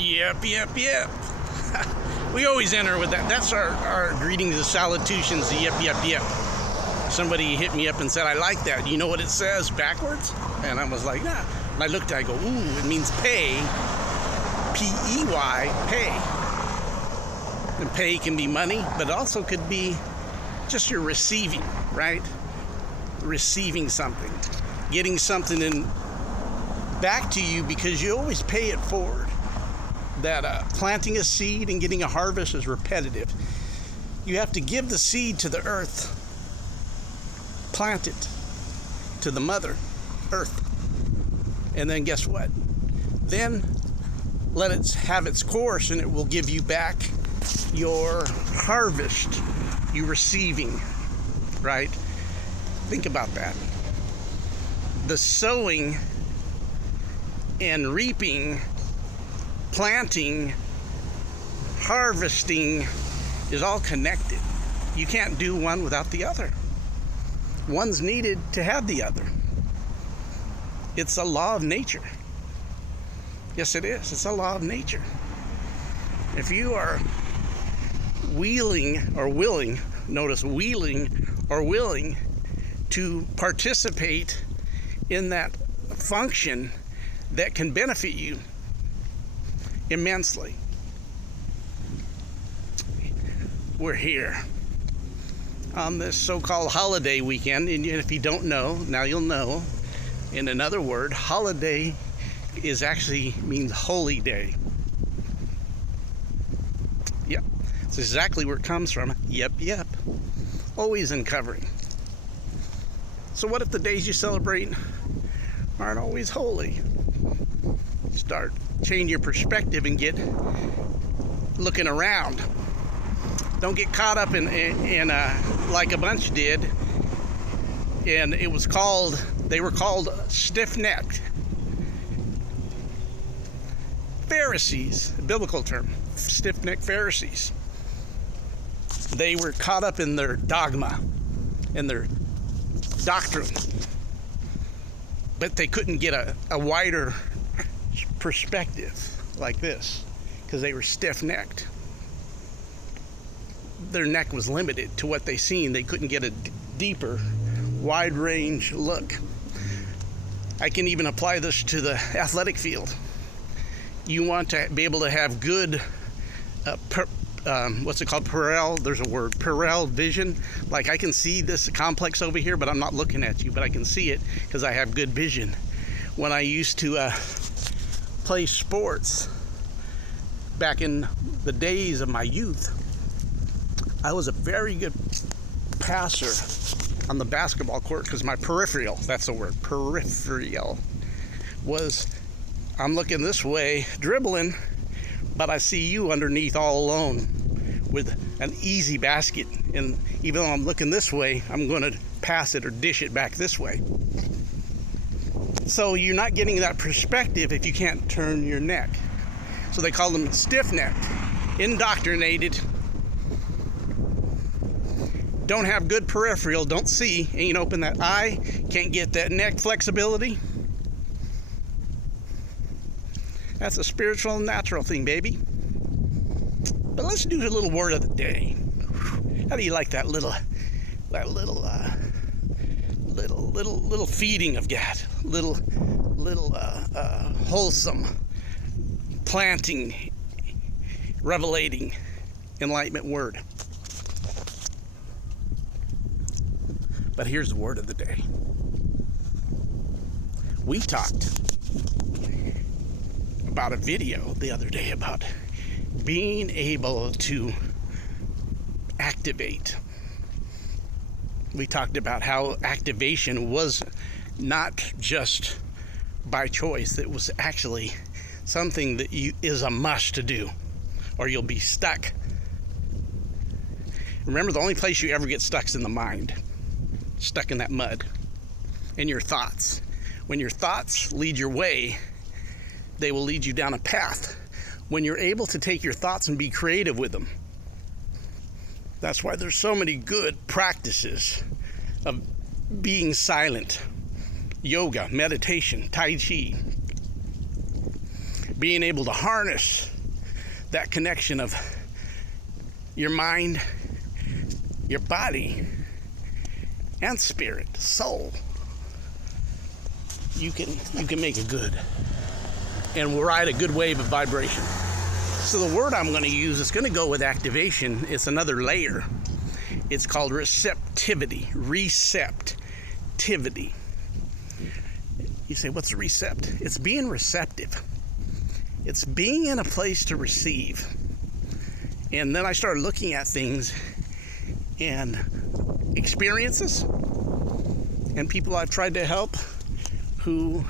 Yep. We always enter with that. That's our greetings and salutations, yep. Somebody hit me up and said, I like that. You know what it says backwards? And I was like, yeah. And I looked at it, I go, ooh, it means pay. P-E-Y, pay. And pay can be money, but it also could be just your receiving, right? Receiving something. Getting something in back to you because you always pay it forward. That planting a seed and getting a harvest is repetitive. You have to give the seed to the earth. Plant it to the mother earth. And then guess what? Then let it have its course and it will give you back your harvest. You receiving, right? Think about that. The sowing and reaping, planting, harvesting is all connected. You can't do one without the other. One's needed to have the other. It's a law of nature. Yes, it is. It's a law of nature. If you are wheeling or willing to participate in that function that can benefit you immensely. We're here on this so-called holiday weekend, and if you don't know, now you'll know. In another word, holiday is actually means holy day. Yep, that's exactly where it comes from. Yep. Always uncovering. So what if the days you celebrate aren't always holy? Start change your perspective and get looking around. Don't get caught up in like a bunch did. And they were called stiff-necked Pharisees, a biblical term, stiff-necked Pharisees. They were caught up in their dogma and their doctrine, but they couldn't get a wider perspective like this because they were stiff-necked. Their neck was limited to what they seen. They couldn't get a deeper, wide range look. I can even apply this to the athletic field. You want to be able to have good what's it called? There's a word, Perel vision. Like I can see this complex over here, but I'm not looking at you, but I can see it because I have good vision. When I used to play sports back in the days of my youth, I was a very good passer on the basketball court because my peripheral, that's the word, peripheral, was I'm looking this way, dribbling, but I see you underneath all alone with an easy basket. And even though I'm looking this way, I'm going to pass it or dish it back this way. So you're not getting that perspective if you can't turn your neck. So they call them stiff-necked, indoctrinated, don't have good peripheral, don't see, ain't open that eye, can't get that neck flexibility. That's a spiritual and natural thing, baby. But let's do the little word of the day. How do you like that little feeding of God, little wholesome planting, revelating, enlightenment word? But here's the word of the day. We talked about a video the other day about being able to activate. We talked about how activation was not just by choice. It was actually something that is a must to do, or you'll be stuck. Remember, the only place you ever get stuck is in the mind. Stuck in that mud. In your thoughts. When your thoughts lead your way, they will lead you down a path. When you're able to take your thoughts and be creative with them. That's why there's so many good practices of being silent. Yoga, meditation, Tai Chi. being able to harness that connection of your mind, your body, and spirit, soul, you can make a good and ride a good wave of vibration. So the word I'm going to use is going to go with activation. It's another layer. It's called receptivity. Receptivity. You say, what's recept? It's being receptive. It's being in a place to receive. And then I started looking at things and experiences and people I've tried to help who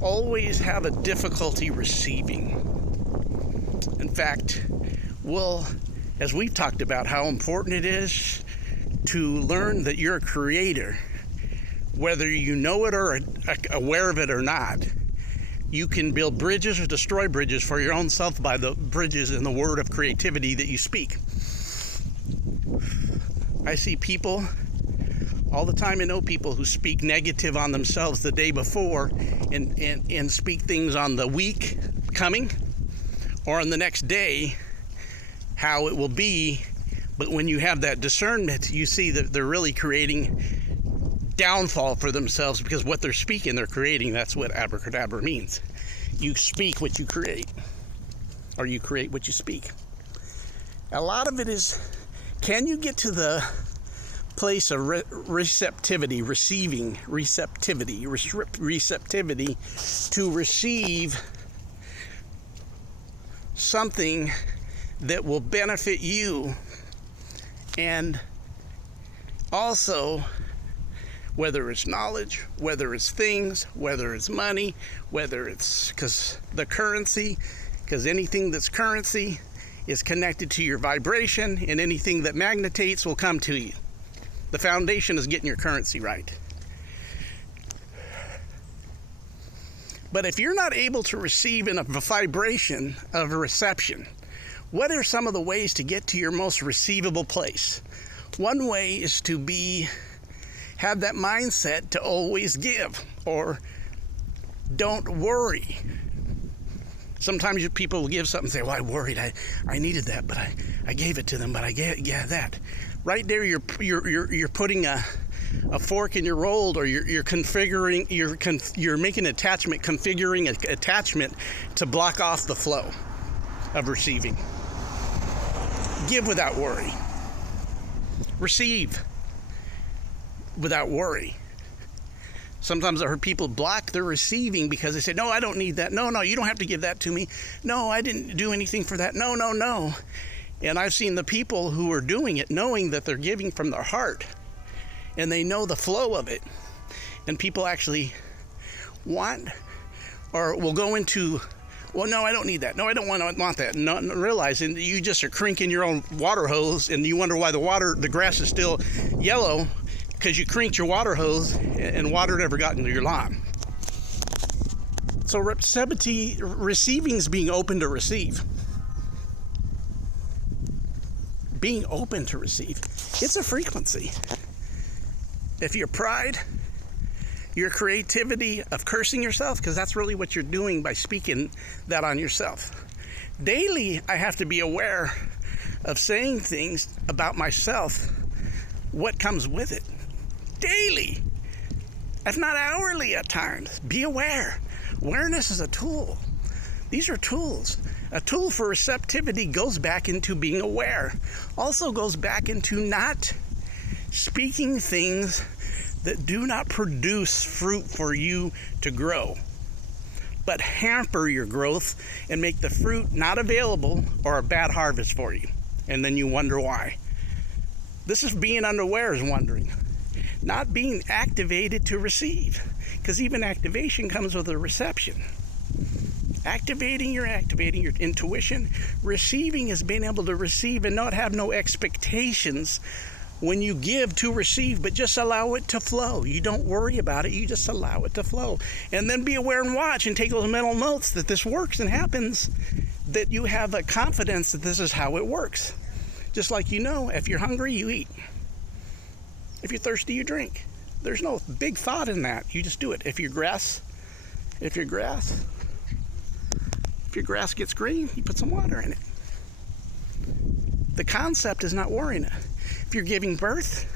always have a difficulty receiving. In fact, as we've talked about how important it is to learn that you're a creator, whether you know it or are aware of it or not, you can build bridges or destroy bridges for your own self by the bridges in the word of creativity that you speak. I see people all the time. I know people who speak negative on themselves the day before and speak things on the week coming or on the next day, how it will be. But when you have that discernment, you see that they're really creating downfall for themselves, because what they're speaking, they're creating. That's what abracadabra means. You speak what you create, or you create what you speak. A lot of it is, can you get to the place of receptivity, receiving, receptivity to receive something that will benefit you, and also whether it's knowledge, whether it's things, whether it's money, whether it's because anything that's currency is connected to your vibration, and anything that magnetates will come to you. The foundation is getting your currency right. But if you're not able to receive in a vibration of a reception, what are some of the ways to get to your most receivable place? One way is to have that mindset to always give, or don't worry. Sometimes people will give something and say, well, I worried, I needed that, but I gave it to them, but I gave that. Right there, you're putting a fork in your roll, or you're configuring, you're making an attachment, configuring an attachment to block off the flow of receiving. Give without worry. Receive without worry. Sometimes I've heard people block their receiving because they say, no, I don't need that. No, you don't have to give that to me. No, I didn't do anything for that. No. And I've seen the people who are doing it knowing that they're giving from their heart, and they know the flow of it. And people actually want, or will go into, well, no, I don't need that. No, I don't want that. Not realizing that you just are crinking your own water hose, and you wonder why the grass is still yellow, because you crinked your water hose and water never got into your lawn. So receptivity, receiving is being open to receive. Being open to receive. It's a frequency. If your pride, your creativity of cursing yourself, because that's really what you're doing by speaking that on yourself. Daily, I have to be aware of saying things about myself, what comes with it. Daily, if not hourly at times. Be aware. Awareness is a tool. These are tools. A tool for receptivity goes back into being aware. Also goes back into not speaking things that do not produce fruit for you to grow, but hamper your growth and make the fruit not available or a bad harvest for you. And then you wonder why. This is being unaware, is wondering. Not being activated to receive, because even activation comes with a reception. Activating your intuition. Receiving is being able to receive and not have no expectations when you give to receive, but just allow it to flow. You don't worry about it, you just allow it to flow. And then be aware and watch and take those mental notes that this works and happens, that you have a confidence that this is how it works. Just like, if you're hungry, you eat. If you're thirsty, you drink. There's no big thought in that. You just do it. If you're grass, If your grass gets green, you put some water in it. The concept is not worrying it. If you're giving birth,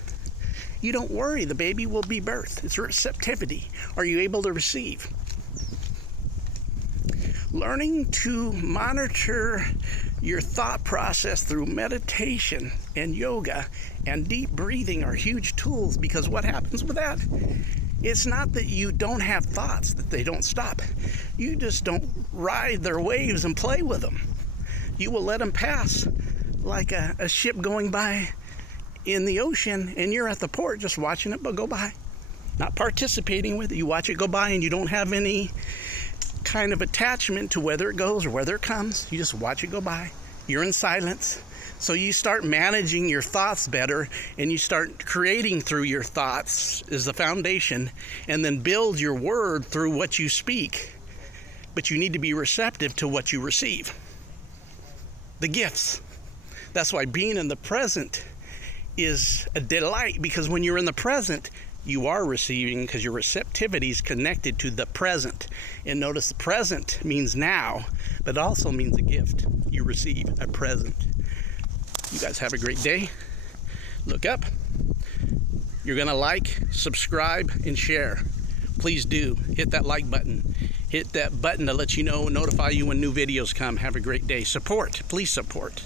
you don't worry. The baby will be birthed. It's receptivity. Are you able to receive? Learning to monitor your thought process through meditation and yoga and deep breathing are huge tools, because what happens with that? It's not that you don't have thoughts, that they don't stop. You just don't ride their waves and play with them. You will let them pass like a ship going by in the ocean, and you're at the port just watching it go by, not participating with it. You watch it go by and you don't have any kind of attachment to whether it goes or whether it comes. You just watch it go by. You're in silence. So you start managing your thoughts better, and you start creating through your thoughts is the foundation, and then build your word through what you speak. But you need to be receptive to what you receive. The gifts. That's why being in the present is a delight, because when you're in the present, you are receiving, because your receptivity is connected to the present. And notice the present means now, but also means a gift. You receive a present. You guys have a great day. Look up. You're going to like, subscribe, and share. Please do. Hit that like button. Hit that button to let you know, notify you when new videos come. Have a great day. Support. Please support.